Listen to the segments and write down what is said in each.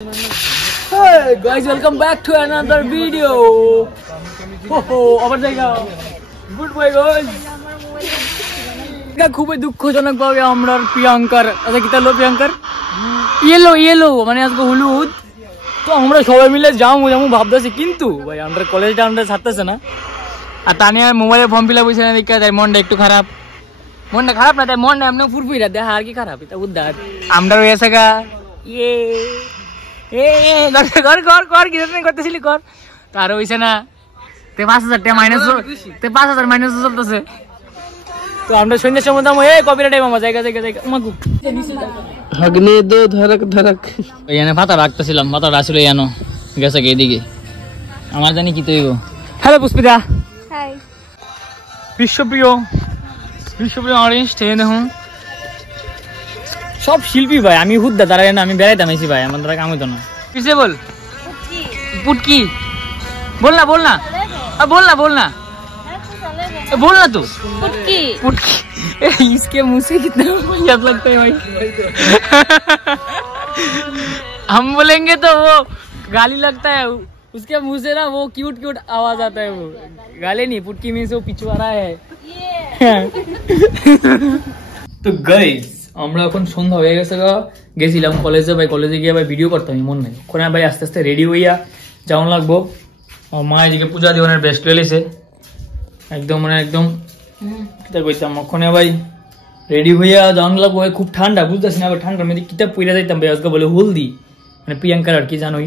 Hey guys, welcome back to another video. আবার জায়গা good bye guys. এটা খুবই দুঃখজনক ভাবে আমরা প্রিয়াঙ্কার আচ্ছা কি তালো প্রিয়াঙ্কার ইয়েলো মানে আজকে হলুদ তো আমরা সবাই মিলে যাবো ভাবতেছি কিন্তু ভাই আমরা কলেজটা আমরা ছাড়তেছে না আর তানিয়া মোবাইলে ফর্ম ফিল আপ হয়েছে না দেখে তাই মনটা একটু খারাপ না তাই মনটা এমনি ফুরফুরা দেখা আর কি খারাপ এটা উদ্ধার আমরা রয়েছে গা ইয়ে কর কি করতেছিলি কর তার হইছে না তে 5000 টাকা মাইনাস তে 5000 মাইনাস চলতেছে তো আমরা সন্ধ্যার সময় দাম এই কপিরাইট মামা জায়গা মাগু হগনে দো ধরক এখানে পাতা রাখতেছিলাম পাতা আসলে জানো গেছে এদিকে আমার জানি কি তৈব hello Pushpita hi Bishwapriya orange train দেখুন সব শিল্পী ভাই আমি হুদ্দা দাঁড়াই না আমি বেড়াইতাম এসি ভাই আমার দ্বারা কাম হইতো না কিসে বল পুটকি बोल ना बोल ना तो पुटकी इसके मुंह से कितना याद लगता है भाई हम बोलेंगे तो वो गाली लगता है उसके मुंह से ना वो क्यूट आवाज आता है वो गाली नहीं पुटकी मीन्स वो पिछवाड़ा है तो गाइस আমরা এখন সন্ধ্যা হয়ে গেছে গেছিলাম কলেজে ভাই কলেজে গিয়ে ভাই ভিডিও করতাম মন নাই কোন ভাই আস্তে আস্তে রেডি হইয়া যাওন লাগবো মা এদিকে পূজা দিবনের বেস্ট লেলিছে একদম মানে একদম কিতা কইতাম ওখানে ভাই রেডি হইয়া যাওন লাগবো খুব ঠান্ডা বুঝতেছি না ঠান্ডার মধ্যে কিতাব পইরা যাইতাম ভাই আজকে বলে হলদি মানে প্রিয়াঙ্কার আর কি জানোই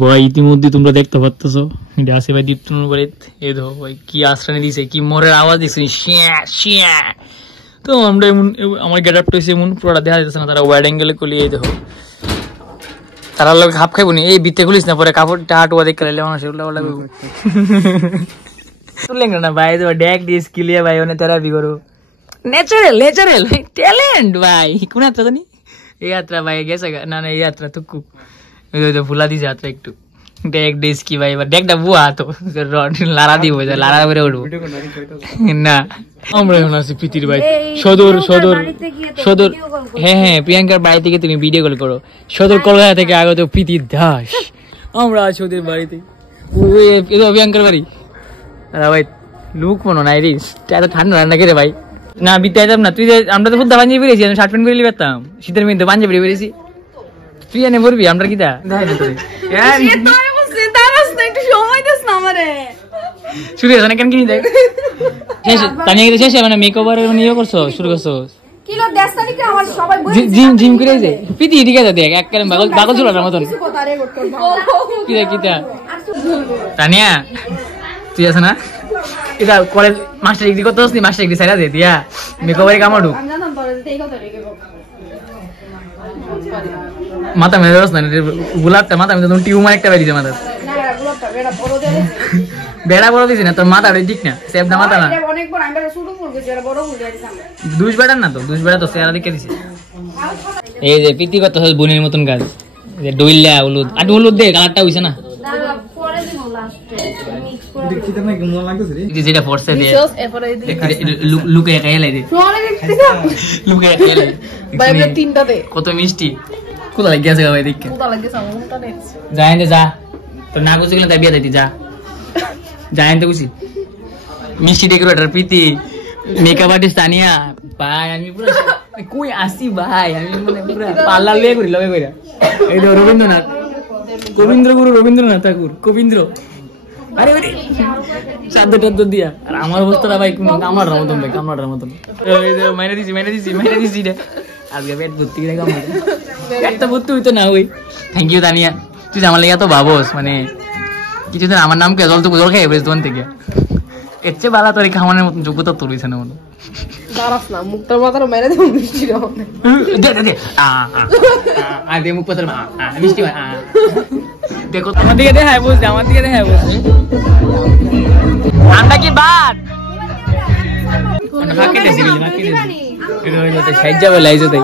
ভাই ইতিমধ্যে তোমরা দেখতে পাচ্ছো এটা আছে ভাই দীপ্তনুর বাড়িতে এই দেখো ভাই কি আশ্রয় দিছে কি মোরের আওয়াজ দিছে শিয়া তো আমরা এমন আমার গেটআপটা হইছে এমন পুরোটা দেখা যাচ্ছে না তারা ওয়াইড অ্যাঙ্গেলে কলিয়ে দেখো তারা লোক হাফ খাইবো নি এই বিতে খুলিস না পরে কাপড়টা হাঁটুয়া দেখে লাইলে মানুষ উল্টা পাল্টা করবো তুললেন না ভাই তো ড্যাক দিয়ে স্কিলিয়া ভাই ওনে থেরাপি করো ন্যাচারাল ট্যালেন্ট ভাই কোন যাত্রা জানি এই যাত্রা ভাই গেছে না এই যাত্রা তুকু ভুলা দিছে যাত্রা একটু ডেক ডিস কি ভাই এবার ডেকটা বুয়া তো লারা দিব লারা করে উঠবো না আমরা এখন আছি প্রীতির ভাই সদর হ্যাঁ প্রিয়াঙ্কার বাড়ি থেকে তুমি ভিডিও কল করো সদর কলকাতা থেকে আগত প্রীতি দাস আমরা আছি ওদের বাড়িতে প্রিয়াঙ্কার বাড়ি ভাই লুক মনে নাই রিস এত ঠান্ডা রান্না করে ভাই না বিতে যেতাম না তুই আমরা তো ফুদ্দা পাঞ্জাবি বেরিয়েছি আমি শার্ট প্যান্ট করে পেতাম শীতের মধ্যে পাঞ্জাবি বেরিয়েছি তুই এনে বলবি আমরা কি দা দেখাই না তোরে শুরু হয়েছে না কেন কিনি দেখ শেষে মানে মেকওভার ইয়ে করছো শুরু করছো জিম করে যায় প্রীতি ঠিক আছে দেখ এক বাগল ছিল না মতন কিতা তানিয়া তুই আছে না এটা কলেজ মাস্টার ডিগ্রি করতে হস নি মাস্টার ডিগ্রি সাইরা দে দিয়া মেকওভারে কামড় ঢুক মাথা মেরে না গোলাপটা মাথা মেরে টিউমার একটা বেরিয়েছে মাথা বেড়া বড় দিছি না তোর মাথা ঠিক না সেবদা মাথা না দুষ বেড়ার না তো দুষ বেড়া তো চেহারা দেখে দিছে এই যে প্রীতি কত বোনের মতন কাজ ডইলা হলুদ আর হলুদ দে কালারটা হইছে না যেটা ফোর্সে দিয়ে লুকে খাইলে দে লুকে খাইলে কত মিষ্টি কোথা লাগিয়েছে ভাই দেখে যাই না যা তো না গুছি গেলে তাই বিয়ে দিতি যা যাই তো গুছি মিষ্টি ডেকোরেটর প্রীতি মেকআপ আর্টিস্ট তানিয়া ভাই আমি পুরো কই আসি ভাই আমি মানে পুরো পার্লার লয়ে করি লগে কইরা এই তো রবীন্দ্রনাথ রবীন্দ্রনাথ ঠাকুর কবীন্দ্র আরে ওরে চাঁদ দিয়া আর আমার অবস্থাটা ভাই আমার মতন ভাই আমার মতন এই যে মাইনে দিছি রে আজকে পেট ভর্তি করে কাম একটা ভর্তি হইতো না ওই থ্যাংক ইউ তানিয়া তুই আমার লেগে তো ভাবস মানে কিছুদিন আমার নামকে জল তো জল খাই বেশ দোকান থেকে এর চেয়ে বালা তোর খাওয়ানোর মতন যোগ্যতা তোর হইছে না মনে দাঁড়াস না মুখটার মাথার মেরে দেবো মিষ্টি দে মুখ পাতার মিষ্টি দেখো আমার দিকে দেখায় বুঝতে আমার দিকে দেখায় বুঝতে ঠান্ডা কি বাদ ফাঁকি দিয়েছি সাইজা বলে আইজো তাই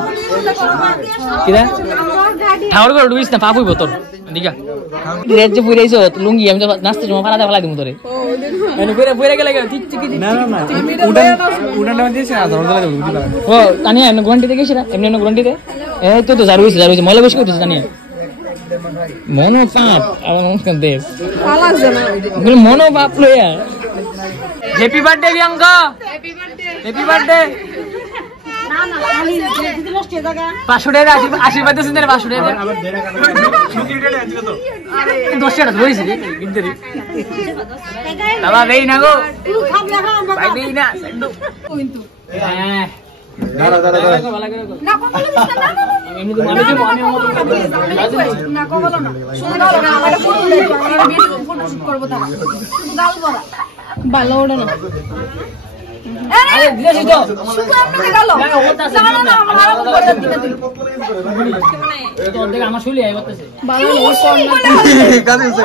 কিরা ঠাউর করে ডুবিস না পাপুই বোতল দিকা রেজ যে পুরাইছো লুঙ্গি আমি তো নাচতে জমা ফালা দেওয়া লাগি তোরে মানে পুরা গেলে ঠিক ঠিক না উড়ান দিয়েছে না ধরো ও তানি এমন গুয়ান্টিতে গেছিরা এমনি গুয়ান্টিতে এই তো জারু হইছে মলে বসে কইতেছ তানি মনোভাব আমার নমস্কার দেশ মনোভাব লইয়া happy birthday Priyanka happy birthday 500 টাকা আশীর্বাদ দিয়েছেন 500 টাকা 10 টাকা ধরেছি বাবা দেই না গো ভাই দেই না হ্যাঁ দাঁড়া দাঁড়া দাঁড়া না কখনো মিস না এমনি তো আমি না কখনো না শুনে দাও না আমার ফটো দেখো আমি ফটো শুট করব তা গাল বড়া ভালো ওড়ে না আরে দিছি তো শুধু আপনাকে গেল না ওটা না না আমার ফটো দিতে দিই তো দেখ আমার শুলি আই করতেছে ভালো ওর কোন কাজে আছে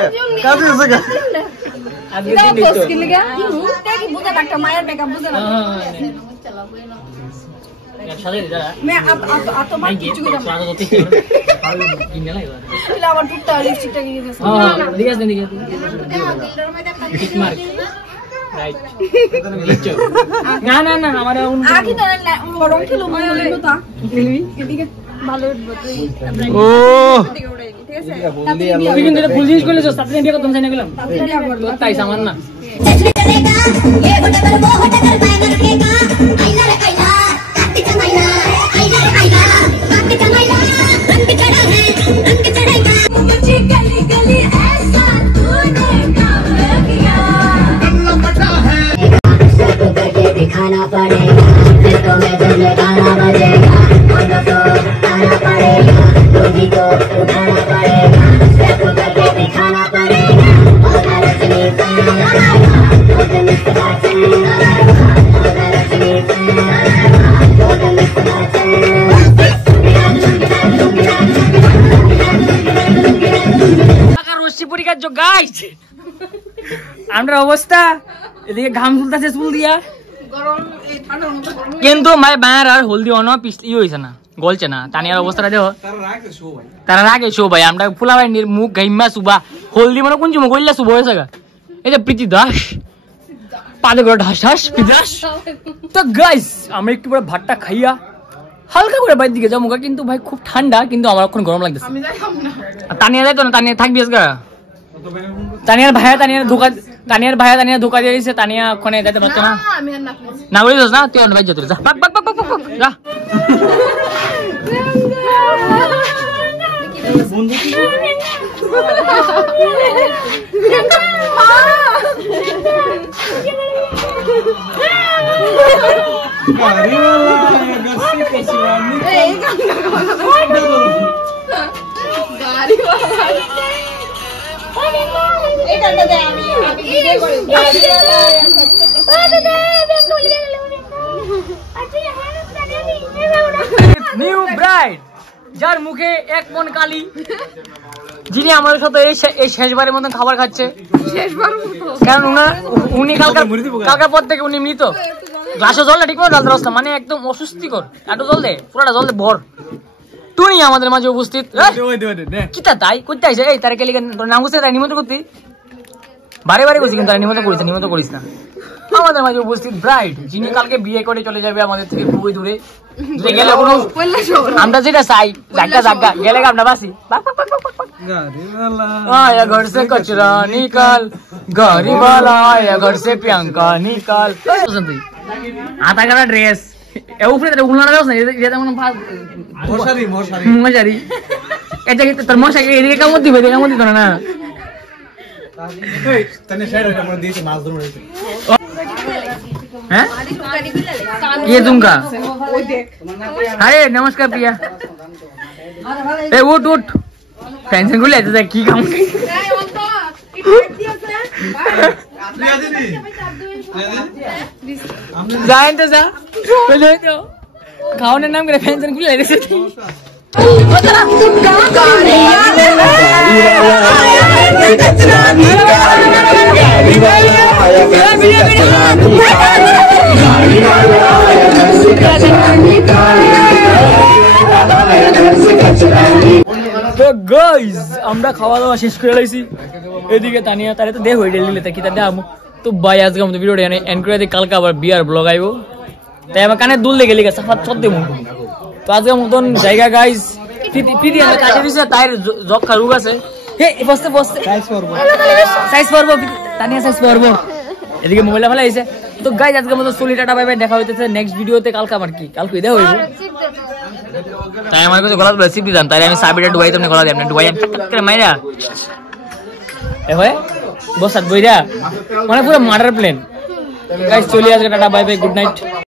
আজকে দিন তো কি লাগা মুখটা কি বুঝা একটা মায়ের বেকা বুঝা না একসাথে দাঁড়া मैं अब तो मैं কিছু করে না তো ঠিক কিনে লাগবে তাহলে আমার টুকটা লিপস্টিকটা কিনে দিয়েছে না দিগাস দেন দিগাস ঠিক মার রাইট না না না আমার আগে তো রং খেলো মনে তো খেলবি এদিকে ভালো বতই ও ঠিক আছে তুই কিন্তু ফুল জিনিস করলে তো সাথে দিয়ে কত চাই না গেলাম তাই সামান না ये होटल वो होटल मायना रखेगा आइला रे आइला दिखाना पड़ेगा तुम्हें तुझे गाना बजेगा तो गाना पड़ेगा तुझी को उठाना पड़ेगा स्टेप करके दिखाना पड़ेगा আমরা অবস্থা এদিকে ঘাম ঝুলতেছে চুল দিয়া কিন্তু মাই বায়ার আর হলদি অনো পিছলি হইছে না গলছে না তানিয়ার অবস্থাটা দেখো তারা রাগে শো ভাই আমরা ফুলা ভাই মুখ গাইমা সুবা হলদি মানে কোন চুমো গইলা সুবা হয়েছে গা এই যে প্রীতি দাস পালে করে ঢাস ঢাস প্রীতি দাস তো গাইস আমরা একটু পরে ভাতটা খাইয়া হালকা করে বাইরের দিকে যাবো কিন্তু ভাই খুব ঠান্ডা কিন্তু আমার এখন গরম লাগতেছে তানিয়া যাইতো না তানিয়া থাকবি আজকে তানিয়ার ভাইয়া তানিয়ার ধোকা দিয়ে দিয়েছে তানিয়া ওখানে যাইতে পারতো না না বলিস না তুই অন্য ভাই যেত যা বাক বাক বাক বাক বাক যা নিউ ব্রাইড যার মুখে এক মন কালি যিনি আমাদের সাথে এই শেষবারের মতন খাবার খাচ্ছে কারণ উনি কালকার পর থেকে উনি মৃত গ্লাসে জল না ঠিক মতো জল রাস্তা মানে একদম অস্বস্তিকর এত জল দে পুরাটা জল দে ভর তুই আমাদের মাঝে উপস্থিত কিতা তাই করতে আইসে এই তারা কেলি নাম বুঝতে তাই নিমন্ত্রণ করতে বারে বারে করছি কিন্তু তারা নিমন্ত্রণ করিস না আমাদের মাঝে উপস্থিত ব্রাইড যিনি কালকে বিয়ে করে চলে যাবে আমাদের থেকে খুবই দূরে গেলে কোনো আমরা যেটা চাই জাগা জাগা গেলে আমরা বাসি आया घर से कचरा निकाल गाड़ी वाला आया घर से प्रियंका निकाल आता का ड्रेस উপরে উল্লাটা দাও না এটা মনে মশারি এটা কি তোর মশারি এদিকে কামড় দিবে এদিকে কামড় দিত না এই তনে সাইড ওটা মনে দিয়েছে মাছ ধরে রয়েছে হ্যাঁ ये झुमका अरे नमस्कार प्रिया ए उठ उठ टेंशन को लेते की काम जाए तो जा पहले तो खाने नाम करे टेंशन को ले रहे তো গাইস আমরা খাওয়া দাওয়া শেষ করে লাইছি এদিকে তানিয়া তারে তো দেখ হইডেল দিলে কি তা দাম তো ভাই আজকে আমাদের ভিডিওটা এখানে এন্ড করে দিই কালকে আবার বিয়ার ব্লগ আইবো তাই আমার কানে দুল দিয়ে গেলি সাফাত সত্যি মন তো আজকে মতন জায়গা গাইস পিদি আমি কাটে দিছে তাই জক্কা রোগ আছে হে বসতে সাইজ করব তানিয়া সাইজ করব এদিকে মোবাইল ফেলা হইছে তো গাইস আজকে মতো চলি টাটা বাই বাই দেখা হইতেছে নেক্সট ভিডিওতে কালকে আমার কি কালকে দেখা হইব তাই আমার কাছে গলা রেসিপি জান তাই আমি সাবিটা ডুবাই তুমি গলা দেন ডুবাই করে মাইরা এ হয় বসাত বইরা মানে পুরো মার্ডার প্লেন গাইস চলি আজকে tata bye bye good night